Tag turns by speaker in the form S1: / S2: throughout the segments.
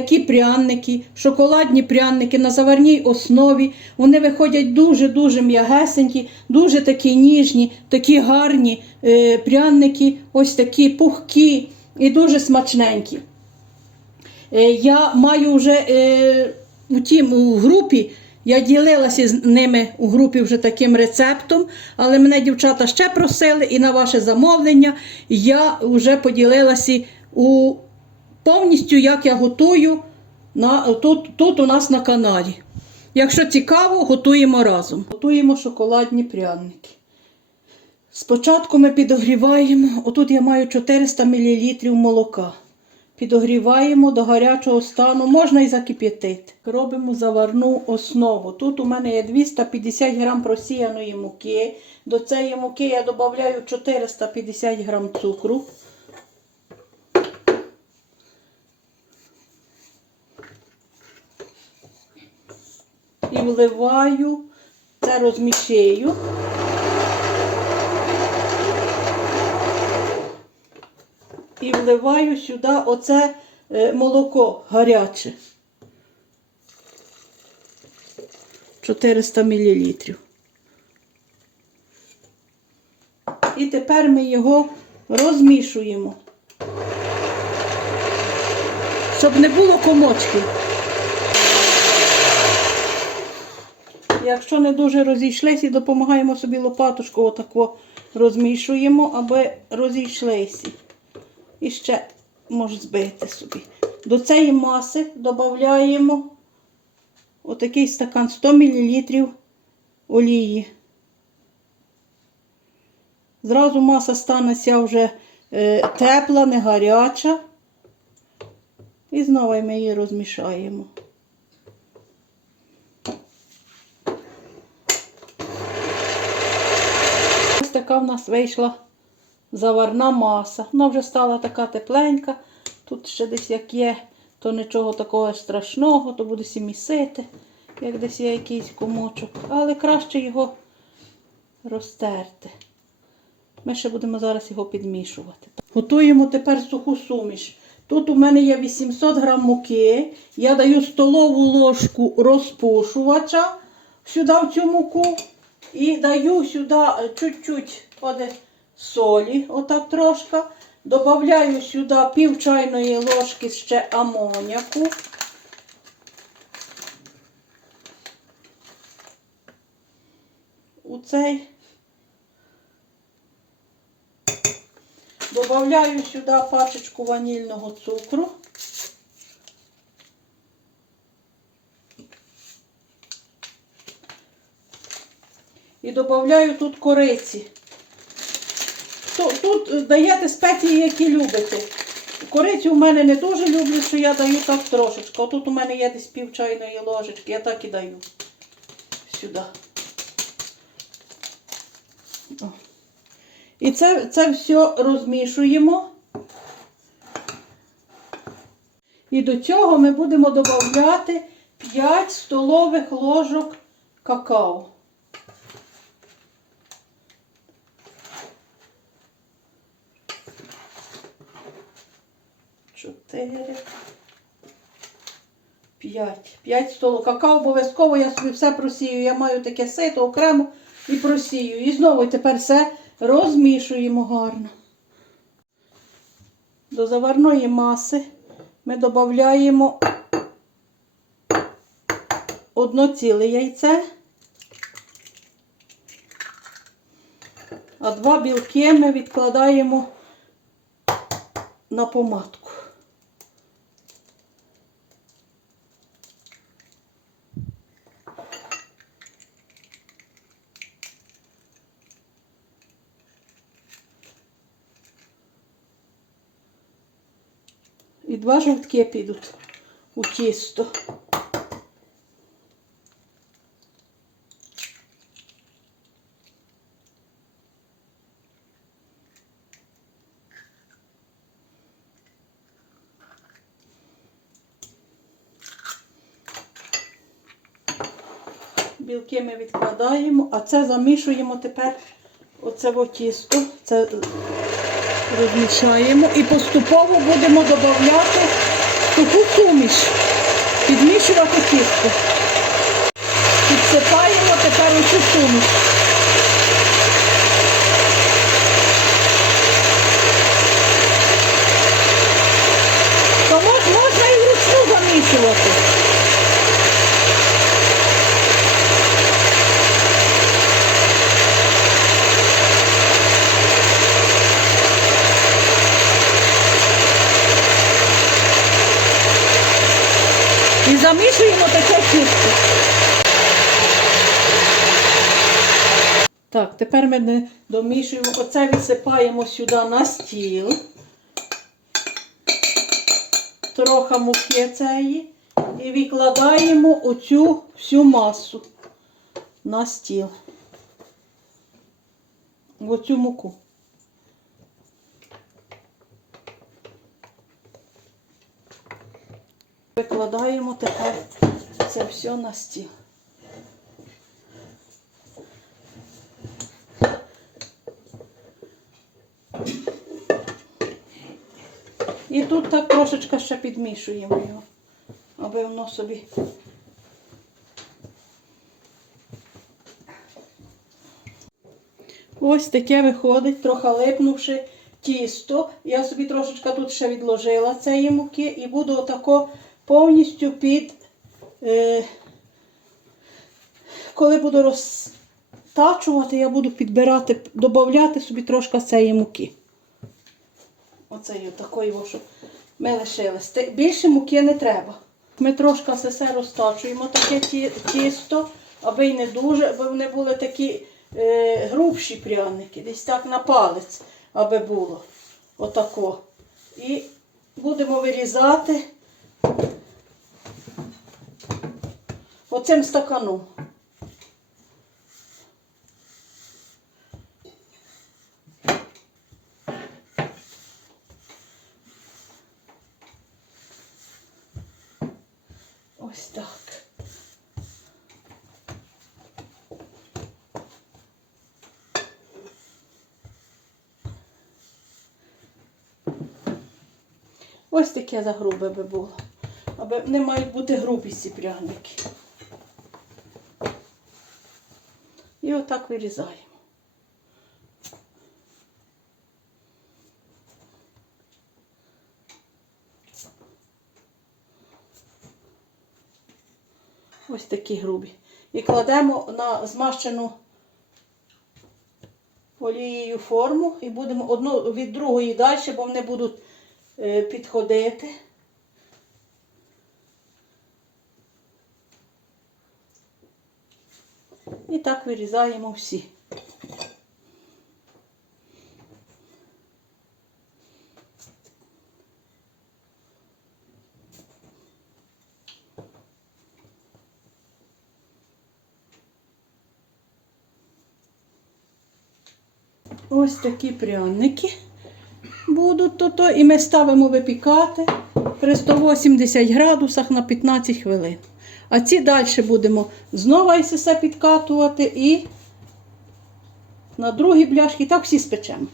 S1: такі пряники, шоколадні пряники на заварній основі. Вони виходять дуже-дуже м'ягесенькі, дуже такі ніжні, такі гарні е, пряники, ось такі пухкі і дуже смачненькі. Е, я маю вже е, тім, у групі. Я ділилася з ними у групі вже таким рецептом, але мене дівчата ще просили, і на ваше замовлення я вже поділилася у повністю, як я готую на, тут, тут у нас на каналі. Якщо цікаво, готуємо разом. Готуємо шоколадні пряники. Спочатку ми підогріваємо, отут я маю 400 мл молока. Підогріваємо до гарячого стану, можна і закип'ятити. Робимо заварну основу. Тут у мене є 250 г просіяної муки. До цієї муки я додаю 450 г цукру. І вливаю, це розмішаю. І вливаю сюди оце е, молоко гаряче. 400 мл. І тепер ми його розмішуємо, щоб не було комочків. Якщо не дуже розійшлися, допомагаємо собі лопатушку отако розмішуємо, аби розійшлися. І ще можеш збити собі. До цієї маси додаємо отакий стакан 100 мл олії. Зразу маса станеться вже е, тепла, не гаряча. І знову ми її розмішаємо. Така в нас вийшла заварна маса. Вона вже стала така тепленька. Тут ще десь як є, то нічого такого страшного, то буде сі місити, як десь є якийсь комочок. Але краще його розтерти. Ми ще будемо зараз його підмішувати. Готуємо тепер суху суміш. Тут у мене є 800 грам муки. Я даю столову ложку розпушувача сюди в цю муку. І даю сюди е, чуть-чуть солі, отак трошки. Добавляю сюди пів чайної ложки ще амоняку. У цей. Добавляю сюди пачечку ванільного цукру. І додаю тут кориці. Тут, тут даєте спеції, які любите. Корицю у мене не дуже люблю, що я даю так трошечки. А тут у мене є десь пів чайної ложечки, я так і даю сюди. І це, це все розмішуємо. І до цього ми будемо додати 5 столових ложок какао. Чотири. П'ять. П'ять столов. Какао обов'язково я собі все просію. Я маю таке сито окремо і просію. І знову тепер все розмішуємо гарно. До заварної маси ми додаємо одно ціле яйце, а два білки ми відкладаємо на помадку. І два жовтки підуть у тісто. Білки ми відкладаємо, а це замішуємо тепер оце тісто. Це розмішаємо і поступово будемо додавати таку суміш, підмішувати тісто. Підсипаємо тепер оцю суміш. Тому можна і вручну замішувати. І замішуємо таке тісто. Тепер ми не домішуємо. Оце відсипаємо сюди на стіл. Трохи муки цієї. І викладаємо оцю всю масу на стіл. Оцю муку. Викладаємо тепер це все на стіл. І тут так трошечки ще підмішуємо його, аби воно собі. Ось таке виходить, трохи липнувши тісто. Я собі трошечки тут ще відложила цієї муки і буду отако повністю під. Е, коли буду розтачувати, я буду підбирати, додати собі трошки цієї муки. Оцеї такої, о, щоб ми лишили. Сти- Більше муки не треба. Ми трошки це все розтачуємо, таке тісто, аби й не дуже, аби вони були такі е, грубші пряники, десь так на палець, аби було. Отако. І будемо вирізати оцим стаканом. Ось так. Ось таке за грубе би було. Аби не мають бути грубі ці пряники. І отак вирізаємо. Ось такі грубі. І кладемо на змащену олією форму і будемо одну від другої далі, бо вони будуть підходити. І так вирізаємо всі. Ось такі пряники будуть то, то і ми ставимо випікати при 180 градусах на 15 хвилин. А ці далі будемо знову ось підкатувати і на другі бляшки, так всі спечемо.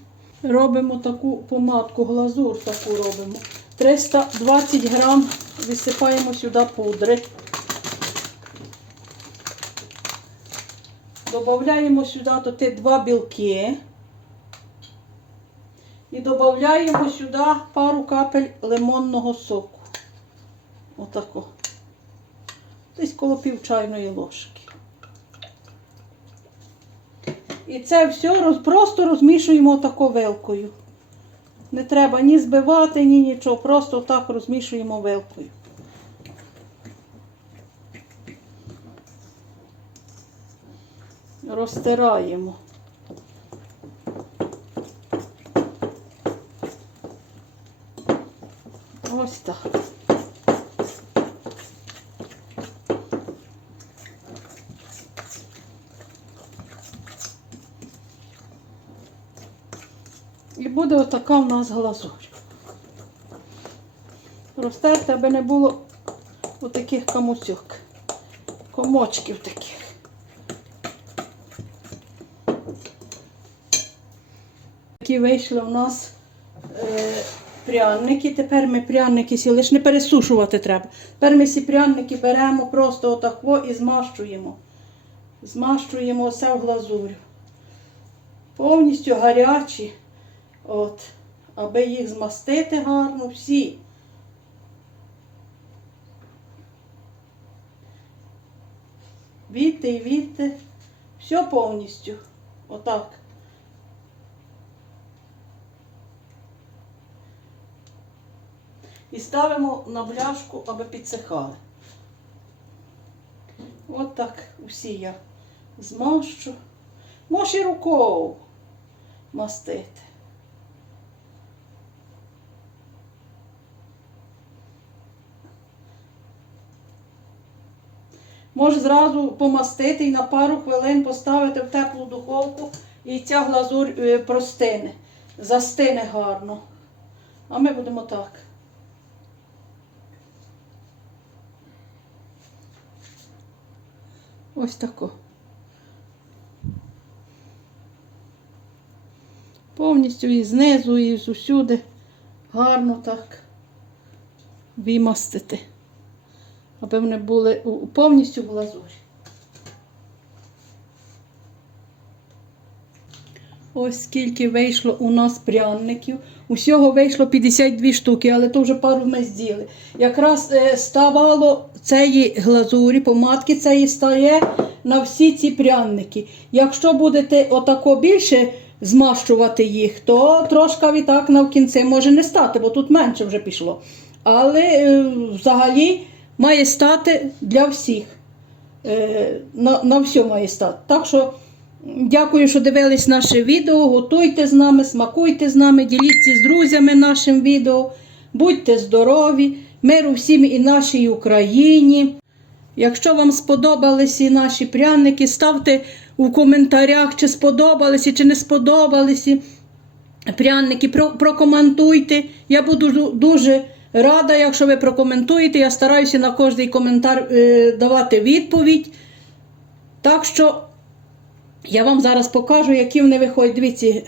S1: Робимо таку помадку, глазур таку робимо. 320 грам висипаємо сюди пудри. Додаємо сюди два білки. І додаємо сюди пару капель лимонного соку. Отако. Десь коло пів чайної ложки. І це все роз, просто розмішуємо отако вилкою. Не треба ні збивати, ні нічого. Просто так розмішуємо вилкою. Розтираємо. Ось так. І буде отака в нас глазур. Росте в тебе не було отаких камуцюк, комочків таких. Такі вийшли у нас пряники. Тепер ми пряники сі лише не пересушувати треба. Тепер ми ці пряники беремо просто отако і змащуємо. Змащуємо все в глазурю. Повністю гарячі. От, аби їх змастити гарно всі. Відти і відти. Все повністю. Отак. І ставимо на бляшку, аби підсихали. От так усі я змащу. Може і рукою мастити. Може зразу помастити і на пару хвилин поставити в теплу духовку, і ця глазурь е, простине, застине гарно. А ми будемо так. Ось тако. Повністю і знизу, і усюди гарно так вимастити, аби вони були повністю в глазурі. Ось скільки вийшло у нас пряників. Усього вийшло 52 штуки, але то вже пару ми з'їли. Якраз е, ставало цієї глазурі, помадки цієї стає на всі ці пряники. Якщо будете отако більше змащувати їх, то трошки відтак навкінці може не стати, бо тут менше вже пішло. Але е, взагалі має стати для всіх. Е, на, на все має стати. Так що дякую, що дивились наше відео. Готуйте з нами, смакуйте з нами, діліться з друзями нашим відео. Будьте здорові, миру всім і нашій Україні. Якщо вам сподобалися наші пряники, ставте у коментарях, чи сподобалися, чи не сподобалися пряники, прокоментуйте. Я буду дуже рада, якщо ви прокоментуєте. Я стараюся на кожний коментар е, давати відповідь. Так що я вам зараз покажу, які вони виходять. Дивіться,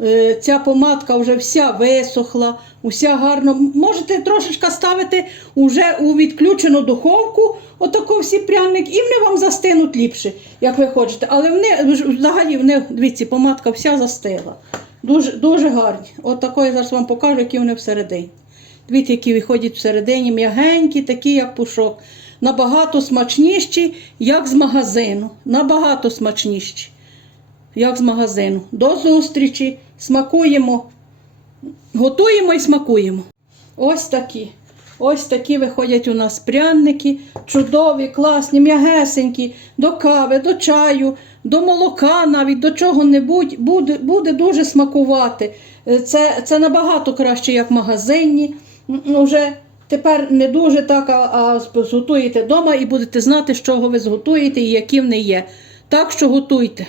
S1: е, ця помадка вже вся висохла, уся гарно. Можете трошечки ставити уже у відключену духовку, отако всі пряники, і вони вам застинуть ліпше, як ви хочете. Але вони взагалі вони, дивіться, помадка вся застигла. Дуже, дуже гарні. От тако я зараз вам покажу, які вони всередині. Дивіться, які виходять всередині, м'ягенькі, такі, як пушок. Набагато смачніші, як з магазину. Набагато смачніші, як з магазину. До зустрічі. Смакуємо. Готуємо і смакуємо. Ось такі. Ось такі виходять у нас пряники, чудові, класні, м'ягесенькі, до кави, до чаю, до молока навіть, до чого-небудь буде, буде дуже смакувати. Е, Це, це набагато краще, як магазинні. М, Уже тепер не дуже так, а, а зготуєте вдома і будете знати, з чого ви зготуєте і які вони є. Так що готуйте.